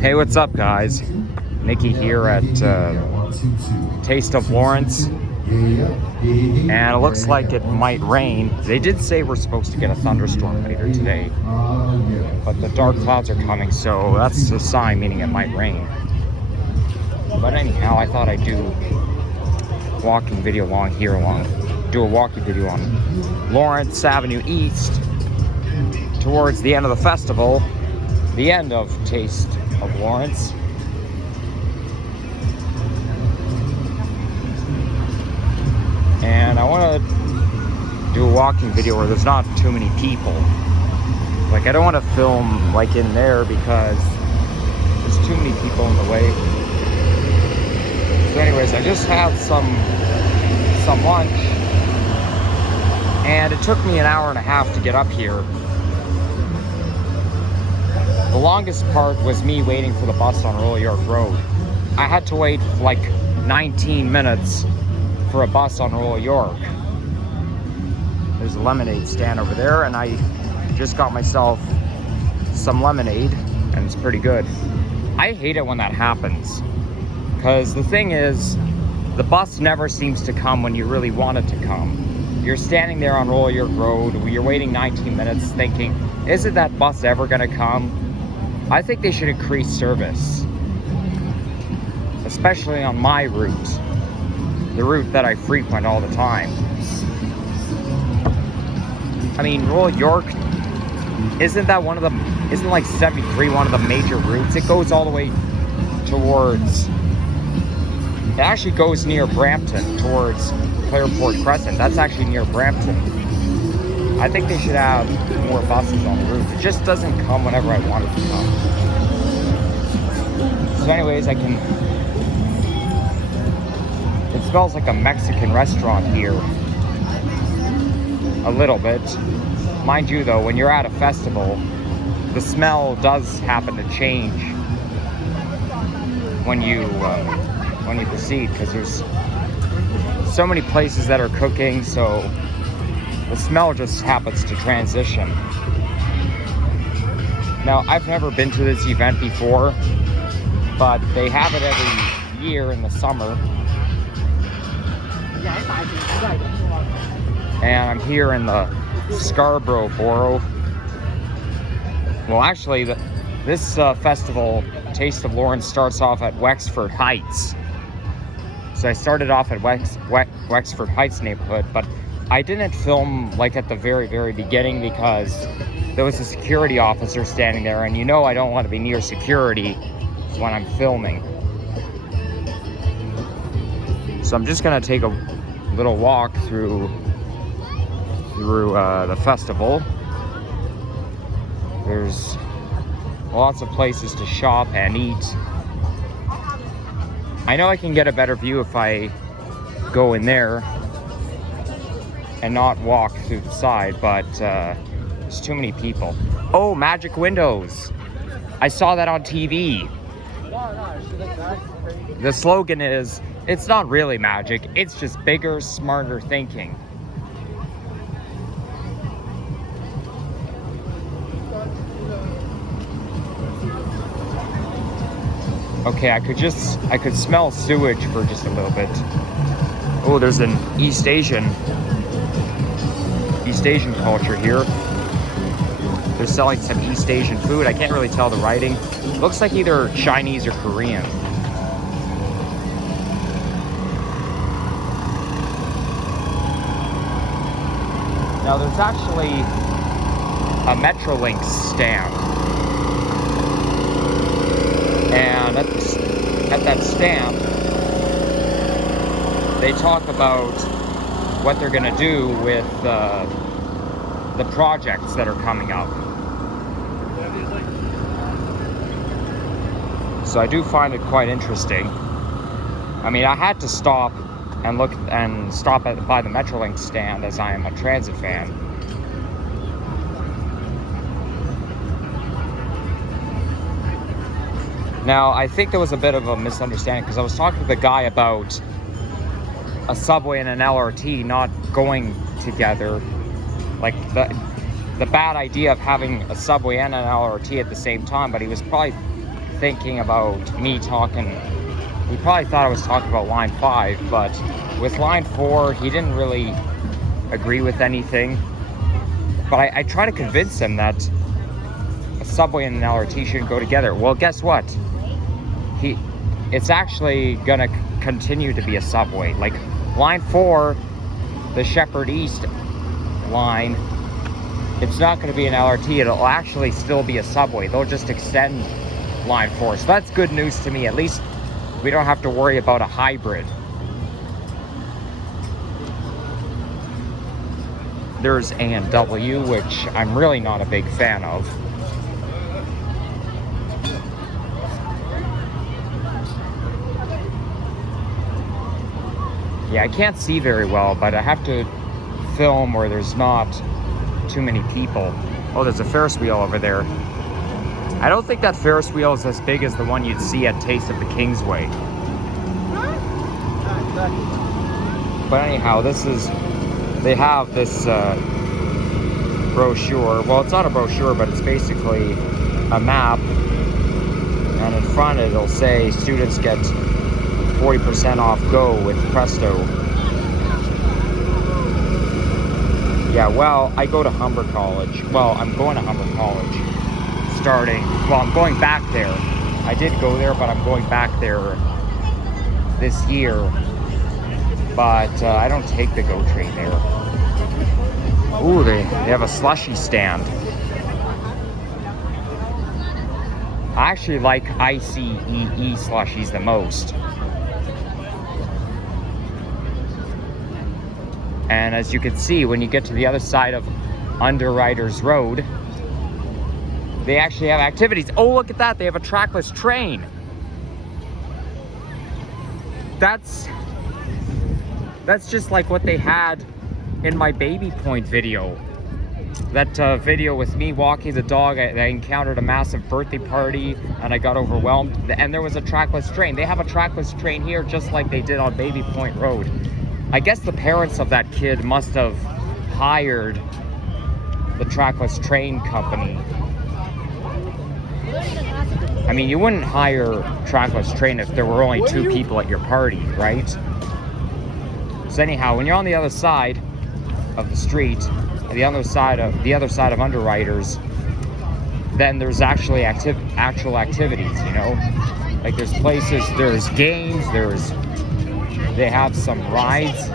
Hey, what's up, guys? Nikki here at Taste of Lawrence, and it looks like it might rain. They did say we're supposed to get a thunderstorm later today, but the dark clouds are coming, so that's a sign, meaning it might rain. But anyhow, I thought I'd do a walking video do a walking video on Lawrence Avenue East towards the end of the festival, the end of Taste of Lawrence. And I want to do a walking video where there's not too many people. Like, I don't want to film like in there because there's too many people in the way. So anyways, I just had some lunch, and it took me an hour and a half to get up here. The longest part was me waiting for the bus on Royal York Road. I had to wait like 19 minutes for a bus on Royal York. There's a lemonade stand over there, and I just got myself some lemonade, and it's pretty good. I hate it when that happens, because the thing is, the bus never seems to come when you really want it to come. You're standing there on Royal York Road, you're waiting 19 minutes thinking, isn't that bus ever gonna come? I think they should increase service, especially on my route, the route that I frequent all the time. I mean, Royal York, isn't like 73 one of the major routes? It goes all the way towards, it actually goes near Brampton, towards Clareport Crescent. That's actually near Brampton. I think they should have more buses on the route. It just doesn't come whenever I want it to come. So anyways, it smells like a Mexican restaurant here. A little bit. Mind you though, when you're at a festival, the smell does happen to change when you proceed, because there's so many places that are cooking, so the smell just happens to transition. Now, I've never been to this event before, but they have it every year in the summer. And I'm here in the Scarborough Borough. Well, actually, this festival, Taste of Lawrence, starts off at Wexford Heights. So I started off at Wexford Heights neighborhood, but I didn't film like at the very, very beginning because there was a security officer standing there, and you know I don't want to be near security when I'm filming. So I'm just gonna take a little walk through the festival. There's lots of places to shop and eat. I know I can get a better view if I go in there and not walk through the side, but there's too many people. Oh, Magic Windows. I saw that on TV. The slogan is, it's not really magic, it's just bigger, smarter thinking. Okay, I could smell sewage for just a little bit. Oh, there's an East Asian culture here. They're selling some East Asian food. I can't really tell the writing. Looks like either Chinese or Korean. Now there's actually a Metrolinx stand. And at that stand, they talk about what they're going to do with the projects that are coming up. So I do find it quite interesting. I mean, I had to stop and look and stop by the Metrolinx stand, as I am a transit fan. Now, I think there was a bit of a misunderstanding, because I was talking to the guy about a subway and an LRT not going together. Like the bad idea of having a subway and an LRT at the same time, but he was probably thinking about me talking. He probably thought I was talking about line 5, but with line 4, he didn't really agree with anything. But I try to convince him that a subway and an LRT shouldn't go together. Well, guess what? It's actually gonna continue to be a subway. Like line 4, the Shepherd East line, it's not gonna be an LRT. It'll actually still be a subway. They'll just extend line 4. So that's good news to me. At least we don't have to worry about a hybrid. There's A&W, which I'm really not a big fan of. Yeah, I can't see very well, but I have to film where there's not too many people. Oh, there's a Ferris wheel over there. I don't think that Ferris wheel is as big as the one you'd see at Taste of the Kingsway. But anyhow, they have this brochure. Well, it's not a brochure, but it's basically a map. And in front it'll say students get 40% off Go with Presto. Yeah, well, I go to Humber College. Well, I'm going to Humber College I'm going back there. I did go there, but I'm going back there this year. But I don't take the GO train there. Ooh, they have a slushy stand. I actually like ICEE slushies the most. And as you can see, when you get to the other side of Underwriters Road, they actually have activities. Oh, look at that. They have a trackless train. That's just like what they had in my Baby Point video. That video with me walking the dog, I encountered a massive birthday party and I got overwhelmed. And there was a trackless train. They have a trackless train here just like they did on Baby Point Road. I guess the parents of that kid must have hired the trackless train company. I mean, you wouldn't hire trackless train if there were only 2 people at your party, right? So anyhow, when you're on the other side of the street, the other side of Underwriters, then there's actually actual activities, you know? Like there's places, there's games, they have some rides.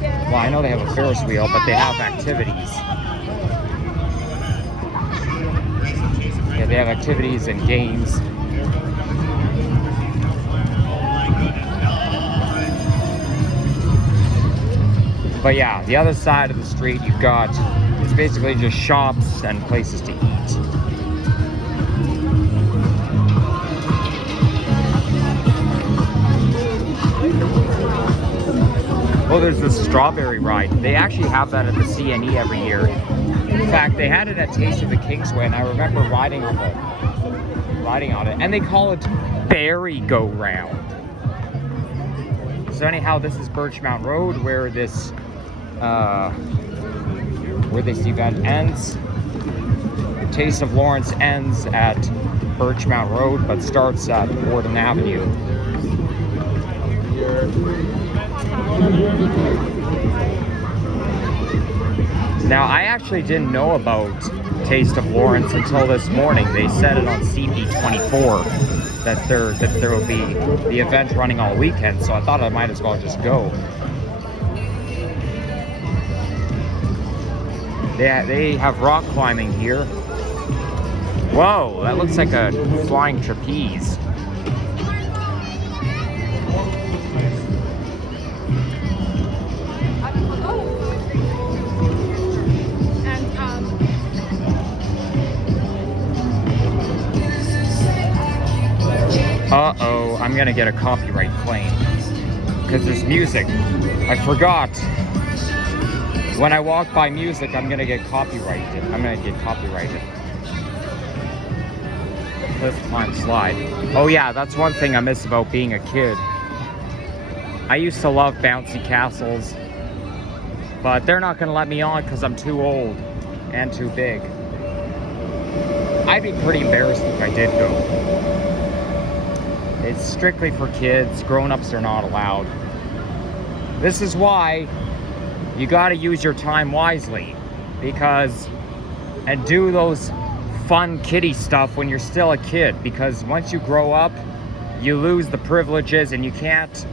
Well, I know they have a Ferris wheel, but they have activities. Yeah, they have activities and games. But yeah, the other side of the street you've got, it's basically just shops and places to eat. Oh, there's this strawberry ride. They actually have that at the CNE every year. In fact, they had it at Taste of the Kingsway, and I remember riding on it. And they call it Berry Go Round. So anyhow, this is Birchmount Road, where this event ends. Taste of Lawrence ends at Birchmount Road, but starts at Warden Avenue. Now, I actually didn't know about Taste of Lawrence until this morning. They said it on CP24 that there will be the event running all weekend, so I thought I might as well just go. They have rock climbing here. Whoa, that looks like a flying trapeze. Uh-oh, I'm gonna get a copyright claim because there's music. I forgot. When I walk by music, I'm gonna get copyrighted. Cliff climb slide. Oh yeah, that's one thing I miss about being a kid. I used to love bouncy castles, but they're not gonna let me on because I'm too old and too big. I'd be pretty embarrassed if I did go. It's strictly for kids. Grown-ups are not allowed. This is why you got to use your time wisely, and do those fun kiddie stuff when you're still a kid, because once you grow up, you lose the privileges and you can't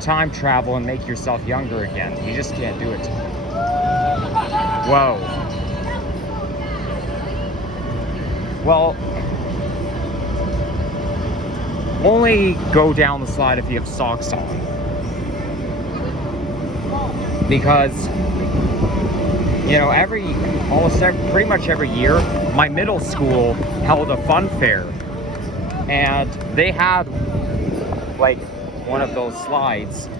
time travel and make yourself younger again. You just can't do it. Whoa. Well, only go down the slide if you have socks on. Because, you know, pretty much every year, my middle school held a fun fair. And they had, like, one of those slides.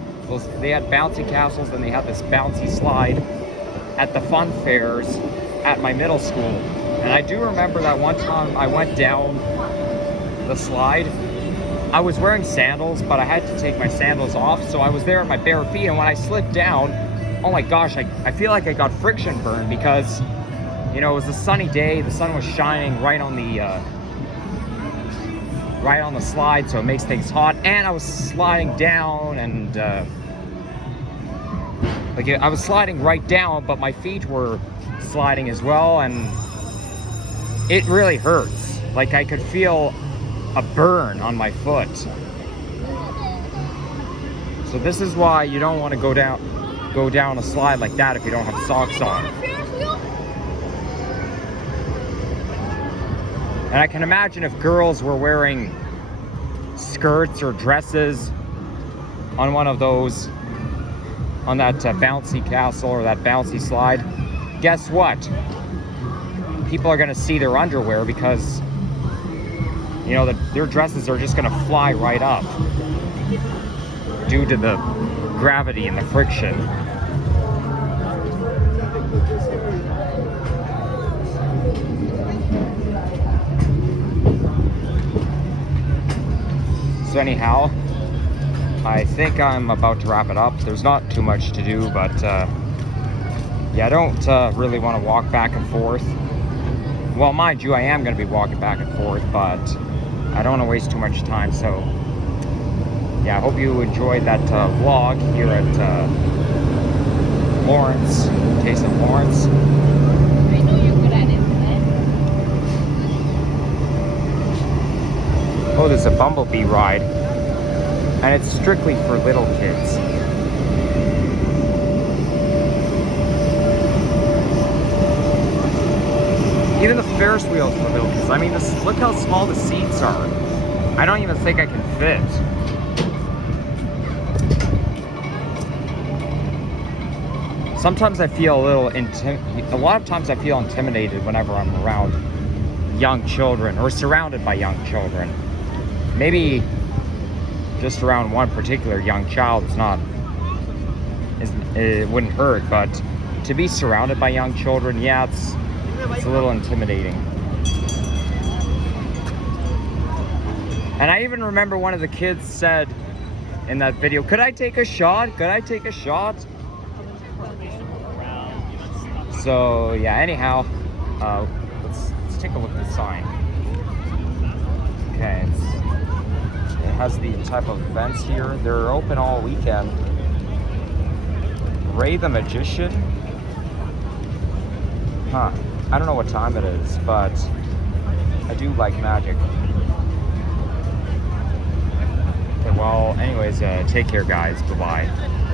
They had bouncy castles, and they had this bouncy slide at the fun fairs at my middle school. And I do remember that one time I went down the slide. I was wearing sandals, but I had to take my sandals off, so I was there in my bare feet, and when I slipped down, oh my gosh, I feel like I got friction burn, because, you know, it was a sunny day, the sun was shining right on the slide, so it makes things hot, and I was sliding down, and I was sliding right down, but my feet were sliding as well, and it really hurts. Like, I could feel a burn on my foot. So this is why you don't want to go down a slide like that if you don't have socks on. And I can imagine if girls were wearing skirts or dresses on one of those, on that bouncy castle or that bouncy slide, guess what? People are going to see their underwear, because, you know, their dresses are just going to fly right up due to the gravity and the friction. So anyhow, I think I'm about to wrap it up. There's not too much to do, but yeah, I don't really want to walk back and forth. Well, mind you, I am going to be walking back and forth, but I don't want to waste too much time. So yeah, I hope you enjoyed that vlog here at Lawrence, Taste of Lawrence. I know you're good at it. Oh, there's a bumblebee ride, and it's strictly for little kids. Even the Ferris wheels for little kids. I mean, look how small the seats are. I don't even think I can fit. Sometimes I feel a lot of times I feel intimidated whenever I'm around young children or surrounded by young children. Maybe just around one particular young child it wouldn't hurt, but to be surrounded by young children, yeah, it's a little intimidating. And I even remember one of the kids said in that video, "Could I take a shot? Could I take a shot?" So yeah, anyhow, let's take a look at the sign. Okay, it has the type of events here. They're open all weekend. Ray the Magician? Huh. I don't know what time it is, but I do like magic. Okay, well, anyways, take care, guys. Bye-bye.